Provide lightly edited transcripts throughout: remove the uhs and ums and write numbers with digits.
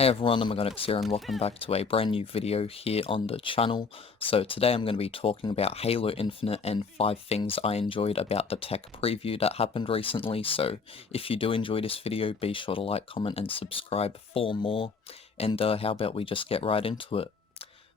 Hey everyone, Omogonix here and welcome back to a brand new video here on the channel. So today I'm going to be talking about Halo Infinite and 5 things I enjoyed about the tech preview that happened recently. So if you do enjoy this video, be sure to like, comment and subscribe for more. And how about we just get right into it.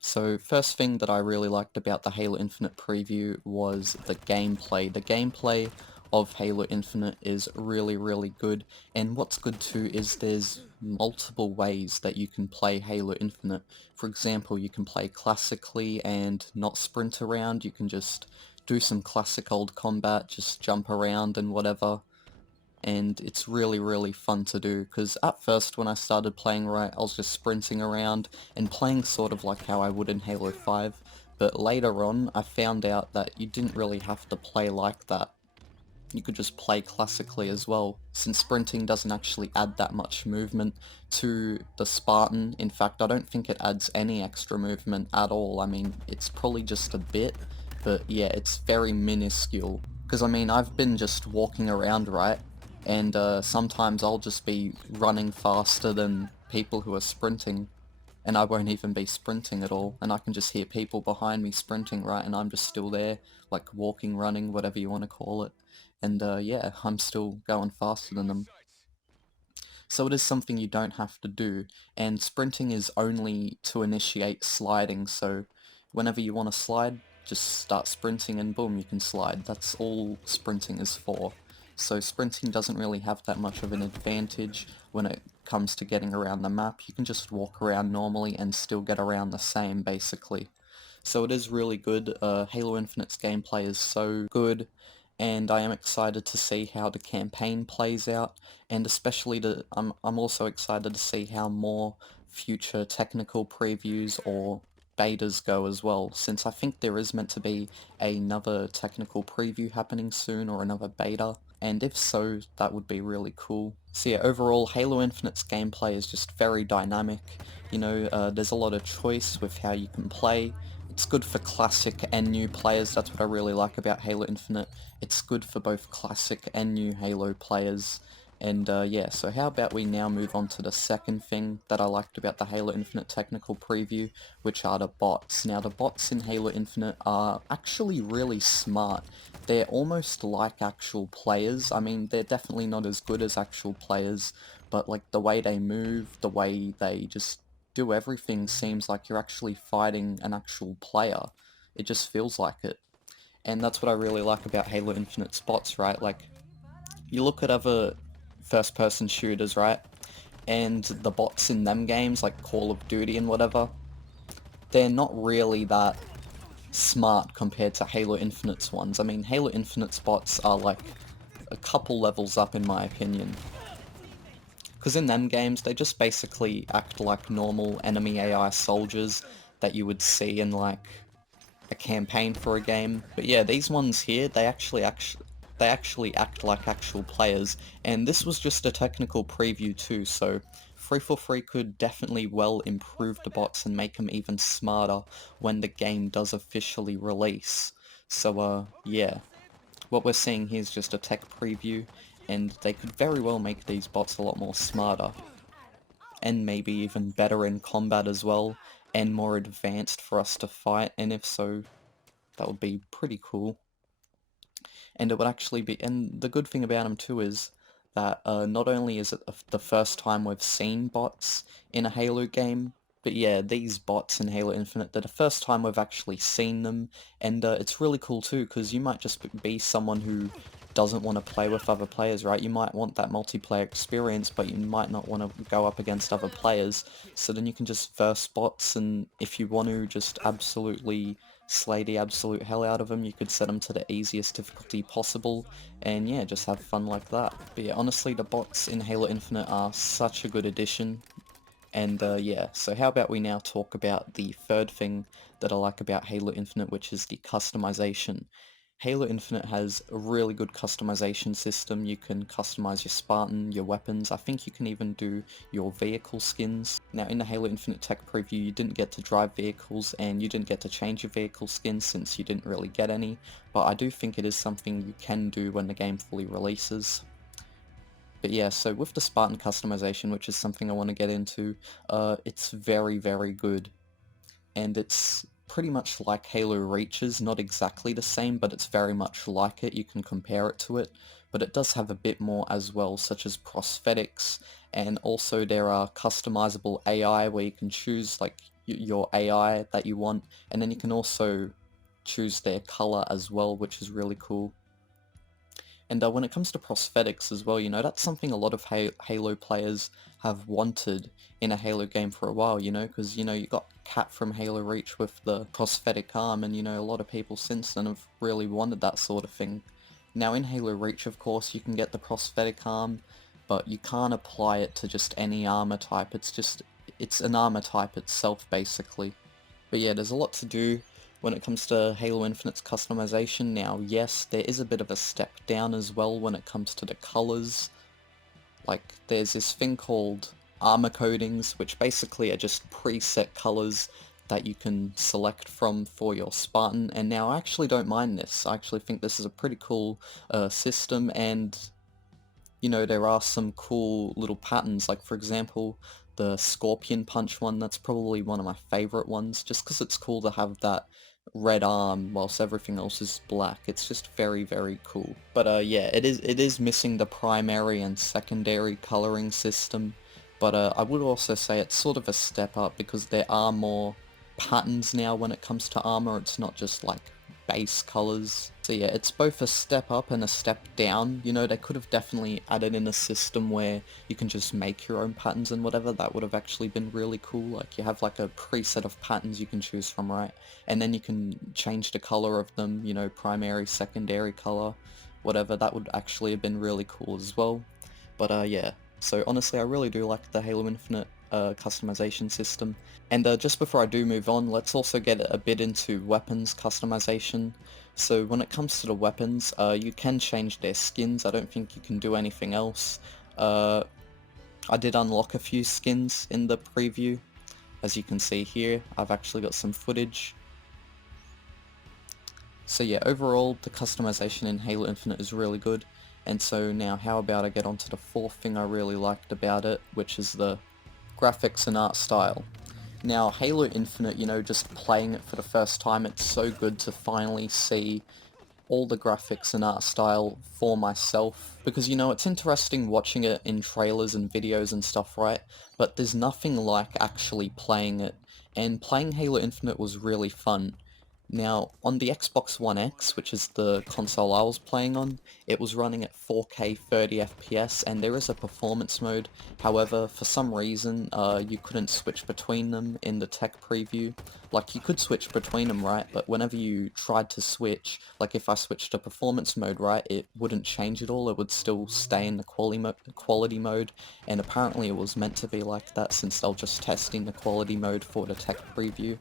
So first thing that I really liked about the Halo Infinite preview was the gameplay. The gameplay of Halo Infinite is really good, and what's good too is there's multiple ways that you can play Halo Infinite. For example, you can play classically and not sprint around, you can just do some classic old combat, just jump around and whatever, and it's really fun to do, because at first when I started playing, right, I was just sprinting around and playing sort of like how I would in Halo 5, but later on I found out that you didn't really have to play like that. You could just play classically as well, since sprinting doesn't actually add that much movement to the Spartan. In fact, I don't think it adds any extra movement at all. I mean, it's probably just a bit, but yeah, it's very minuscule. Because I mean, I've been just walking around, right, and sometimes I'll just be running faster than people who are sprinting, and I won't even be sprinting at all, and I can just hear people behind me sprinting, right, and I'm just still there, like walking, running, whatever you want to call it, and yeah, I'm still going faster than them. So it is something you don't have to do, and sprinting is only to initiate sliding, so whenever you want to slide, just start sprinting and boom, you can slide. That's all sprinting is for. So sprinting doesn't really have that much of an advantage when it comes to getting around the map. You can just walk around normally and still get around the same, basically. So it is really good. Halo Infinite's gameplay is so good, and I am excited to see how the campaign plays out, and especially I'm also excited to see how more future technical previews or betas go as well, since I think there is meant to be another technical preview happening soon, or another beta, and if so, that would be really cool. So yeah, overall, Halo Infinite's gameplay is just very dynamic. You know, there's a lot of choice with how you can play. It's good for classic and new players, that's what I really like about Halo Infinite. It's good for both classic and new Halo players. And yeah, so how about we now move on to the second thing that I liked about the Halo Infinite technical preview, which are the bots. Now the bots in Halo Infinite are actually really smart. They're almost like actual players. I mean, they're definitely not as good as actual players, but like the way they move, the way they just do everything seems like you're actually fighting an actual player. It just feels like it. And that's what I really like about Halo Infinite bots, right? Like, you look at other first-person shooters, right? And the bots in them games, like Call of Duty and whatever, they're not really that smart compared to Halo Infinite's ones. I mean, Halo Infinite's bots are like a couple levels up in my opinion. Because in them games, they just basically act like normal enemy AI soldiers that you would see in like a campaign for a game. But yeah, these ones here, they actually act like actual players, and this was just a technical preview too, so 343 could definitely well improve the bots and make them even smarter when the game does officially release. So yeah, what we're seeing here is just a tech preview, and they could very well make these bots a lot more smarter, and maybe even better in combat as well, and more advanced for us to fight, and if so, that would be pretty cool. And it would actually be, and the good thing about them too is that not only is it the first time we've seen bots in a Halo game, but yeah, these bots in Halo Infinite, they're the first time we've actually seen them, and it's really cool too, because you might just be someone who doesn't want to play with other players, right? You might want that multiplayer experience, but you might not want to go up against other players, so then you can just verse bots, and if you want to just absolutely slay the absolute hell out of them, you could set them to the easiest difficulty possible, and yeah, just have fun like that. But yeah, honestly, the bots in Halo Infinite are such a good addition, and yeah, so how about we now talk about the third thing that I like about Halo Infinite, which is the customization. Halo Infinite has a really good customization system. You can customize your Spartan, your weapons, I think you can even do your vehicle skins. Now in the Halo Infinite tech preview you didn't get to drive vehicles and you didn't get to change your vehicle skins since you didn't really get any, but I do think it is something you can do when the game fully releases. But yeah, so with the Spartan customization, which is something I want to get into, it's very, very good. And it's pretty much like Halo Reach's, not exactly the same, but it's very much like it, you can compare it to it, but it does have a bit more as well, such as prosthetics, and also there are customizable AI where you can choose like your AI that you want, and then you can also choose their color as well, which is really cool. And when it comes to prosthetics as well, you know, that's something a lot of Halo players have wanted in a Halo game for a while, you know, because, you know, you got Cat from Halo Reach with the prosthetic arm, and, you know, a lot of people since then have really wanted that sort of thing. Now, in Halo Reach, of course, you can get the prosthetic arm, but you can't apply it to just any armor type. It's an armor type itself, basically. But yeah, there's a lot to do when it comes to Halo Infinite's customization. Now, yes, there is a bit of a step down as well when it comes to the colors. Like, there's this thing called armor codings, which basically are just preset colors that you can select from for your Spartan, and now I actually don't mind this. I actually think this is a pretty cool system, and you know, there are some cool little patterns, like for example, the Scorpion Punch one, that's probably one of my favorite ones, just because it's cool to have that red arm whilst everything else is black. It's just very, very cool. But yeah, it is missing the primary and secondary coloring system, but I would also say it's sort of a step up because there are more patterns now when it comes to armor. It's not just like base colors. So yeah, it's both a step up and a step down. You know, they could have definitely added in a system where you can just make your own patterns and whatever. That would have actually been really cool. Like, you have like a preset of patterns you can choose from, right? And then you can change the color of them, you know, primary, secondary color, whatever. That would actually have been really cool as well. But yeah, so honestly, I really do like the Halo Infinite customization system. And just before I do move on, let's also get a bit into weapons customization. So when it comes to the weapons, you can change their skins. I don't think you can do anything else. Uh, I did unlock a few skins in the preview. As you can see here, I've actually got some footage. So yeah, overall, the customization in Halo Infinite is really good. And so now how about I get onto the fourth thing I really liked about it, which is the graphics and art style. Now, Halo Infinite, you know, just playing it for the first time, it's so good to finally see all the graphics and art style for myself, because, you know, it's interesting watching it in trailers and videos and stuff, right? But there's nothing like actually playing it, and playing Halo Infinite was really fun. Now, on the Xbox One X, which is the console I was playing on, it was running at 4K 30 FPS, and there is a performance mode. However, for some reason, you couldn't switch between them in the tech preview. Like, you could switch between them, right? But whenever you tried to switch, like if I switched to performance mode, right, it wouldn't change at all. It would still stay in the quality mode, and apparently it was meant to be like that since they were just testing the quality mode for the tech preview.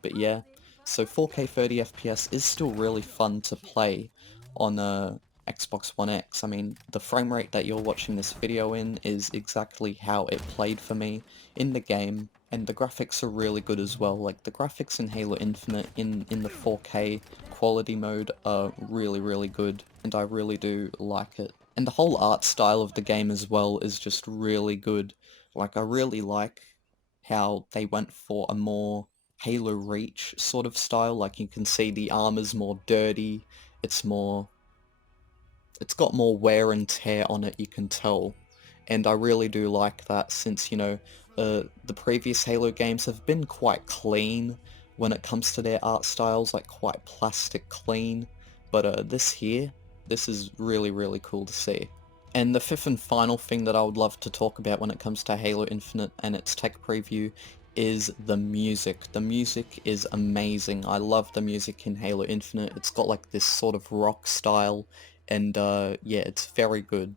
But yeah, so 4K 30 FPS is still really fun to play on a Xbox One X. I mean, the frame rate that you're watching this video in is exactly how it played for me in the game, and the graphics are really good as well. Like, the graphics in Halo Infinite in the 4K quality mode are really, really good, and I really do like it. And the whole art style of the game as well is just really good. Like, I really like how they went for a more Halo Reach sort of style. Like, you can see the armor's more dirty, it's got more wear and tear on it, you can tell. And I really do like that since, you know, the previous Halo games have been quite clean when it comes to their art styles, like quite plastic clean. But this is really, really cool to see. And the fifth and final thing that I would love to talk about when it comes to Halo Infinite and its tech preview is the music. The music is amazing. I love the music in Halo Infinite. It's got like this sort of rock style, and yeah, it's very good.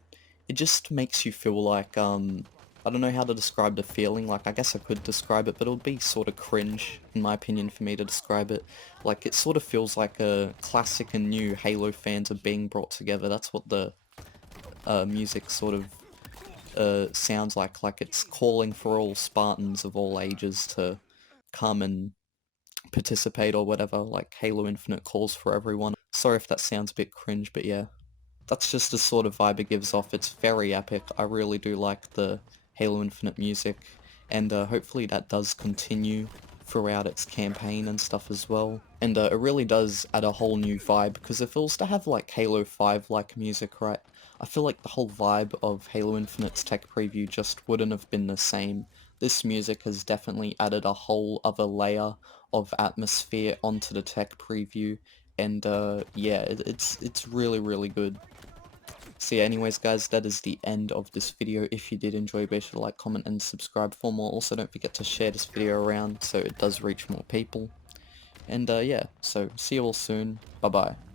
It just makes you feel like, I don't know how to describe the feeling. Like, I guess I could describe it, but it would be sort of cringe, in my opinion, for me to describe it. Like, it sort of feels like a classic and new Halo fans are being brought together. That's what the music sort of sounds like it's calling for all Spartans of all ages to come and participate or whatever, like Halo Infinite calls for everyone. Sorry if that sounds a bit cringe, but yeah. that's just the sort of vibe it gives off. It's very epic. I really do like the Halo Infinite music, and hopefully that does continue throughout its campaign and stuff as well. And it really does add a whole new vibe, because if it was to have like Halo 5 like music, right, I feel like the whole vibe of Halo Infinite's tech preview just wouldn't have been the same. This music has definitely added a whole other layer of atmosphere onto the tech preview, and yeah, it's really good. So yeah, anyways guys, that is the end of this video. If you did enjoy, be sure to like, comment, and subscribe for more. Also, don't forget to share this video around so it does reach more people. And yeah, so see you all soon. Bye bye.